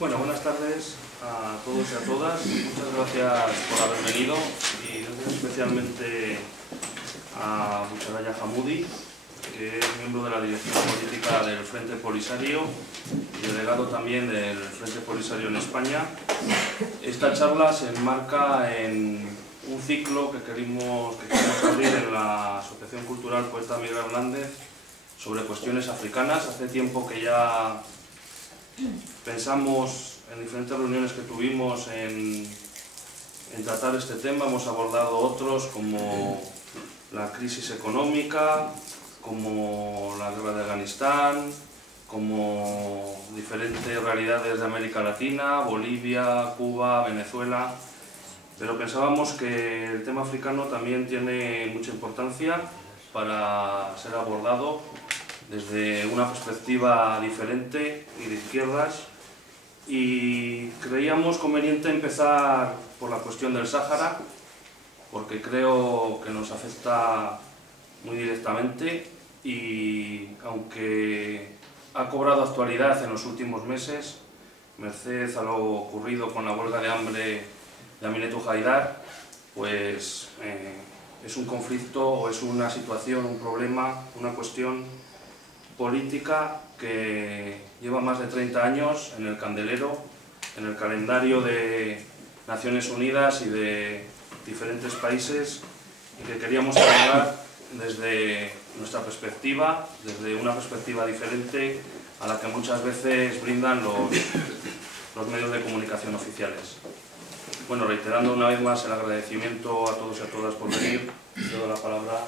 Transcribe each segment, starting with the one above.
Bueno, buenas tardes a todos y a todas. Muchas gracias por haber venido y gracias especialmente a Bucharaya Hamoudi, que es miembro de la dirección política del Frente Polisario y delegado también del Frente Polisario en España. Esta charla se enmarca en un ciclo que queremos abrir en la Asociación Cultural Poeta Miguel Hernández sobre cuestiones africanas. Hace tiempo que ya pensamos en diferentes reuniones que tuvimos en tratar este tema. Hemos abordado otros como la crisis económica, como la guerra de Afganistán, como diferentes realidades de América Latina, Bolivia, Cuba, Venezuela. Pero pensábamos que el tema africano también tiene mucha importancia para ser abordado desde una perspectiva diferente y de izquierdas, y creíamos conveniente empezar por la cuestión del Sáhara, porque creo que nos afecta muy directamente y aunque ha cobrado actualidad en los últimos meses, merced a lo ocurrido con la huelga de hambre de Aminetou Haidar, pues es un conflicto o es una situación, un problema, una cuestión política que lleva más de 30 años en el candelero, en el calendario de Naciones Unidas y de diferentes países, y que queríamos abordar desde nuestra perspectiva, desde una perspectiva diferente a la que muchas veces brindan los medios de comunicación oficiales. Bueno, reiterando una vez más el agradecimiento a todos y a todas por venir, cedo la palabra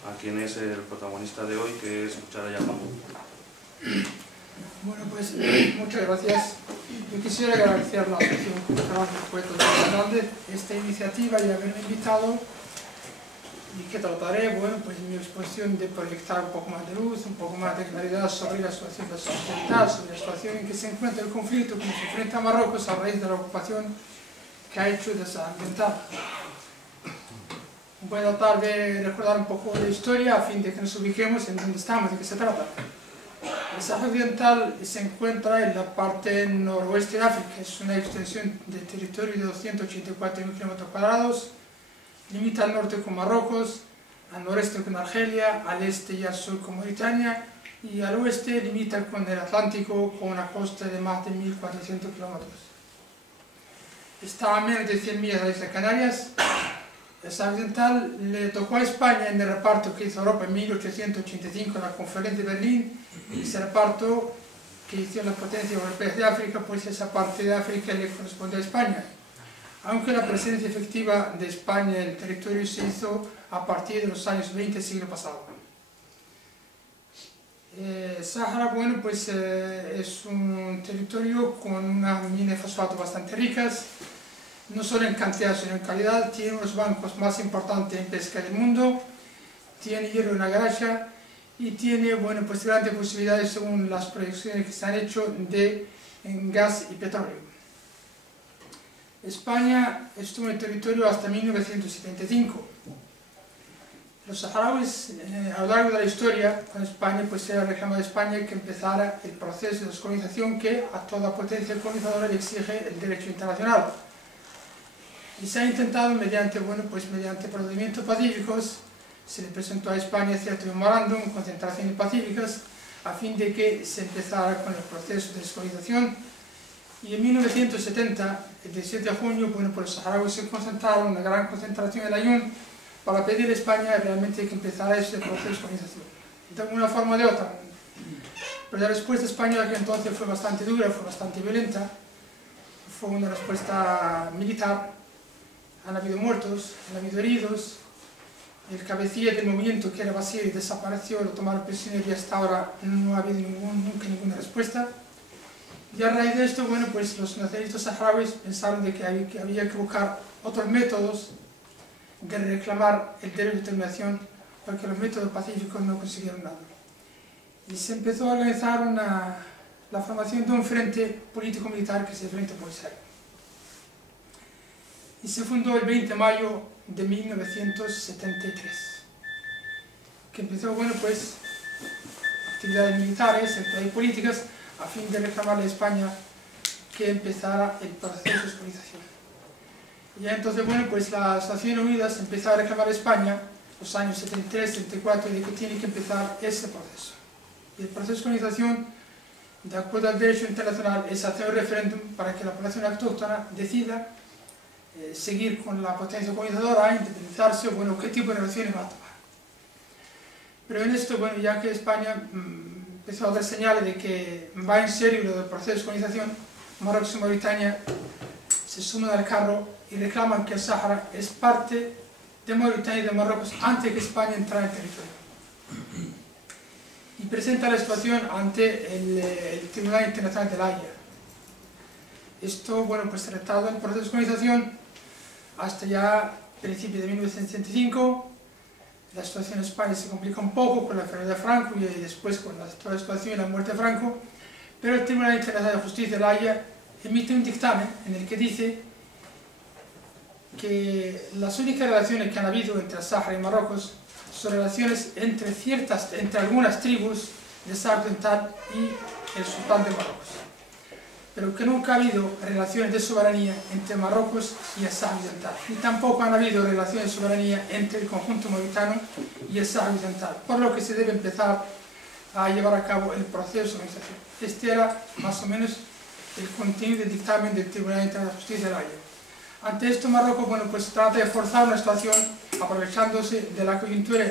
a quien es el protagonista de hoy, que es Bucharaya Hamoudi. Bueno, pues muchas gracias. Yo quisiera agradecer a la Asociación Cultural Poeta Miguel Hernández esta iniciativa y haberme invitado, y que trataré, bueno, pues en mi exposición de proyectar un poco más de luz, un poco más de claridad sobre la situación de sostenibilidad, sobre la situación en que se encuentra el conflicto que se enfrenta a Marruecos a raíz de la ocupación que ha hecho desambiental. Voy a tratar de recordar un poco de historia a fin de que nos ubiquemos en dónde estamos, de qué se trata. El Sáhara Occidental se encuentra en la parte noroeste de África, es una extensión de territorio de 284.000 km², limita al norte con Marruecos, al noreste con Argelia, al este y al sur con Mauritania, y al oeste limita con el Atlántico con una costa de más de 1.400 km. Está a menos de 100 millas de la isla de Canarias. El Sáhara Occidental le tocó a España en el reparto que hizo Europa en 1885 en la Conferencia de Berlín. Ese reparto que hizo la potencia europea de África, pues esa parte de África le corresponde a España. Aunque la presencia efectiva de España en el territorio se hizo a partir de los años 20 del siglo pasado. Sáhara, bueno, pues es un territorio con unas minas de fosfato bastante ricas, no solo en cantidad sino en calidad. Tiene unos bancos más importantes en pesca del mundo, tiene hierro en la gracia y tiene, bueno, pues grandes posibilidades según las proyecciones que se han hecho de gas y petróleo. España estuvo en el territorio hasta 1975. Los saharauis, a lo largo de la historia con España, pues era reclamo de España que empezara el proceso de descolonización que a toda potencia colonizadora le exige el derecho internacional. Y se ha intentado mediante procedimientos pacíficos. Se le presentó a España cierto memorándum, concentraciones pacíficas, a fin de que se empezara con el proceso de descolonización. Y en 1970, el 17 de junio, bueno, pues los saharauis se concentraron, una gran concentración en Laayoune, para pedir a España realmente que empezara ese proceso de descolonización, de alguna forma o de otra. Pero la respuesta española que entonces fue bastante dura, fue bastante violenta, fue una respuesta militar. Han habido muertos, han habido heridos. El cabecilla del movimiento, que era Basir, desapareció, lo tomaron prisionero y hasta ahora no ha habido nunca ninguna respuesta. Y a raíz de esto, bueno, pues los nacionalistas saharauis pensaron de que había que buscar otros métodos de reclamar el derecho de determinación, porque los métodos pacíficos no consiguieron nada. Y se empezó a organizar la formación de un frente político-militar que es el Frente Polisario. Y se fundó el 20 de mayo de 1973, que empezó, bueno, pues, actividades militares, actividades políticas, a fin de reclamarle a España que empezara el proceso de descolonización. Y ya entonces, bueno, pues las Naciones Unidas empezaron a reclamar a España, los años 73, 74, de que tiene que empezar ese proceso. Y el proceso de descolonización, de acuerdo al derecho internacional, es hacer un referéndum para que la población autóctona decida seguir con la potencia colonizadora, independizarse, o bueno, qué tipo de relaciones va a tomar. Pero en esto, bueno, ya que España empezó a dar señales de que va en serio lo del proceso de descolonización, Marruecos y Mauritania se suman al carro y reclaman que el Sáhara es parte de Mauritania y de Marruecos antes de que España entrara en el territorio. Y presenta la situación ante el Tribunal Internacional de La Haya. Esto, bueno, pues se retarda el proceso de descolonización hasta ya principios de 1965. La situación en España se complica un poco con la enfermedad de Franco y después con toda la situación y la muerte de Franco, pero el Tribunal Internacional de Justicia de La Haya emite un dictamen en el que dice que las únicas relaciones que han habido entre el Sáhara y Marruecos son relaciones entre algunas tribus del Sáhara Occidental y el sultán de Marruecos, pero que nunca ha habido relaciones de soberanía entre Marruecos y el Sáhara Occidental, ni tampoco han habido relaciones de soberanía entre el conjunto mauritano y el Sáhara Occidental, por lo que se debe empezar a llevar a cabo el proceso de organización. Este era más o menos el contenido del dictamen del Tribunal Internacional de Justicia de La Haya. Ante esto, Marruecos, bueno, pues trata de forzar una situación aprovechándose de la coyuntura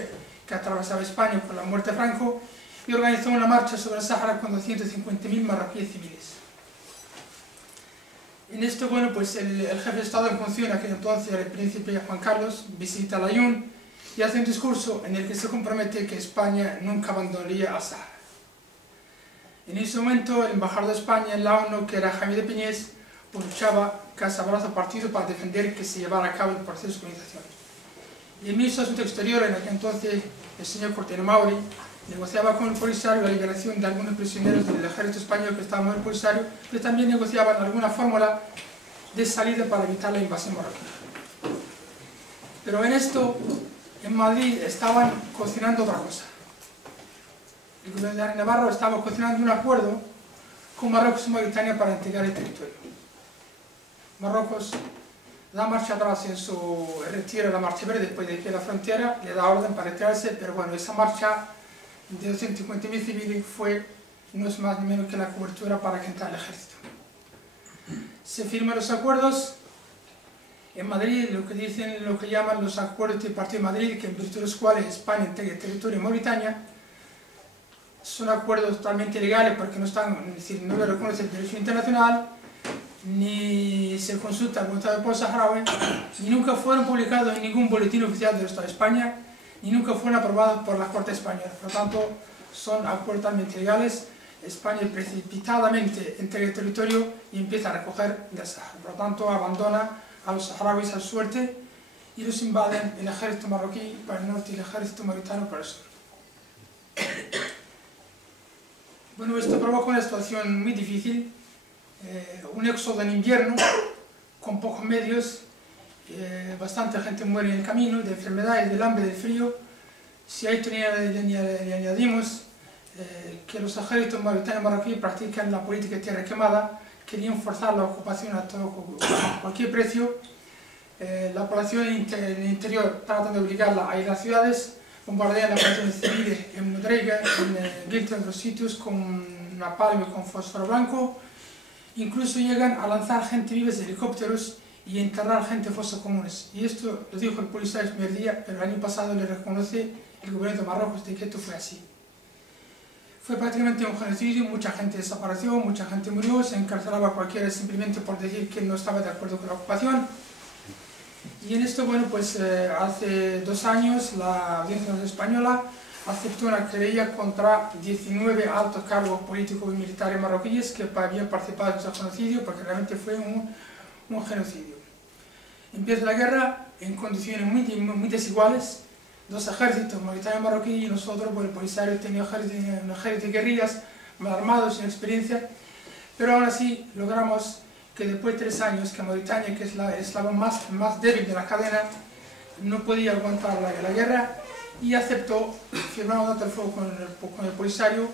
que atravesaba España con la muerte de Franco y organizó una marcha sobre el Sáhara con 250.000 marroquíes civiles. En esto, bueno, pues el jefe de Estado en función, aquel entonces el príncipe Juan Carlos, visita Laayoune y hace un discurso en el que se compromete que España nunca abandonaría al Sáhara. En ese momento, el embajador de España en la ONU, que era Jaime de Piñés, pues luchaba casi a brazo partido para defender que se llevara a cabo el proceso de descolonización. Y el ministro de Asuntos Exteriores, en aquel entonces, el señor Corteno Mauri, negociaba con el Polisario la liberación de algunos prisioneros del ejército español que estaban en el Polisario, pero también negociaban alguna fórmula de salida para evitar la invasión marroquí. Pero en esto, en Madrid, estaban cocinando otra cosa. El gobierno de Navarro estaba cocinando un acuerdo con Marruecos y Mauritania para integrar el territorio. Marruecos da marcha atrás en su retiro de la marcha verde después de que la frontera le da orden para retirarse, pero bueno, esa marcha de 250.000 civiles no es más ni menos que la cobertura para que entre el ejército. Se firman los acuerdos en Madrid, lo que llaman los acuerdos del Partido de Madrid, que en virtud de los cuales España integra el territorio de Mauritania. Son acuerdos totalmente ilegales porque no lo reconoce el derecho internacional, ni se consulta con el pueblo saharaui, ni nunca fueron publicados en ningún boletín oficial del Estado de España, ni nunca fueron aprobados por la Corte Española. Por lo tanto, son acuerdos totalmente ilegales. España precipitadamente entrega el territorio y empieza a recoger del Sahara. Por lo tanto, abandona a los saharauis a su suerte y los invaden el ejército marroquí para el norte y el ejército mauritano para el sur. Bueno, esto provoca una situación muy difícil, un éxodo en invierno, con pocos medios, bastante gente muere en el camino, de enfermedades, del hambre, del frío. Si a esto le añadimos que los ejércitos mauritanos y marroquíes practican la política de tierra quemada, querían forzar la ocupación a cualquier precio. La población en el interior trata de obligarla a ir a las ciudades, bombardean las poblaciones civiles en Modrega, en Guilta, en otros sitios, con napalm y con fósforo blanco. Incluso llegan a lanzar gente viva de helicópteros y enterrar gente en fosas comunes. Y esto lo dijo el Polisario el primer día, pero el año pasado le reconoce el gobierno de Marruecos de que esto fue así. Fue prácticamente un genocidio, mucha gente desapareció, mucha gente murió, se encarcelaba a cualquiera simplemente por decir que no estaba de acuerdo con la ocupación. Y en esto, bueno, pues hace 2 años la Audiencia Nacional Española aceptó una querella contra 19 altos cargos políticos y militares marroquíes que habían participado en ese genocidio, porque realmente fue un genocidio. Empieza la guerra en condiciones muy desiguales, 2 ejércitos, mauritano y marroquí, y nosotros, bueno, el Polisario tenía un ejército de guerrillas, mal armados, sin experiencia, pero aún así logramos que después de 3 años, que Mauritania, que es el eslabón más débil de la cadena, no podía aguantar la guerra, y aceptó firmar un alto el fuego con el Polisario,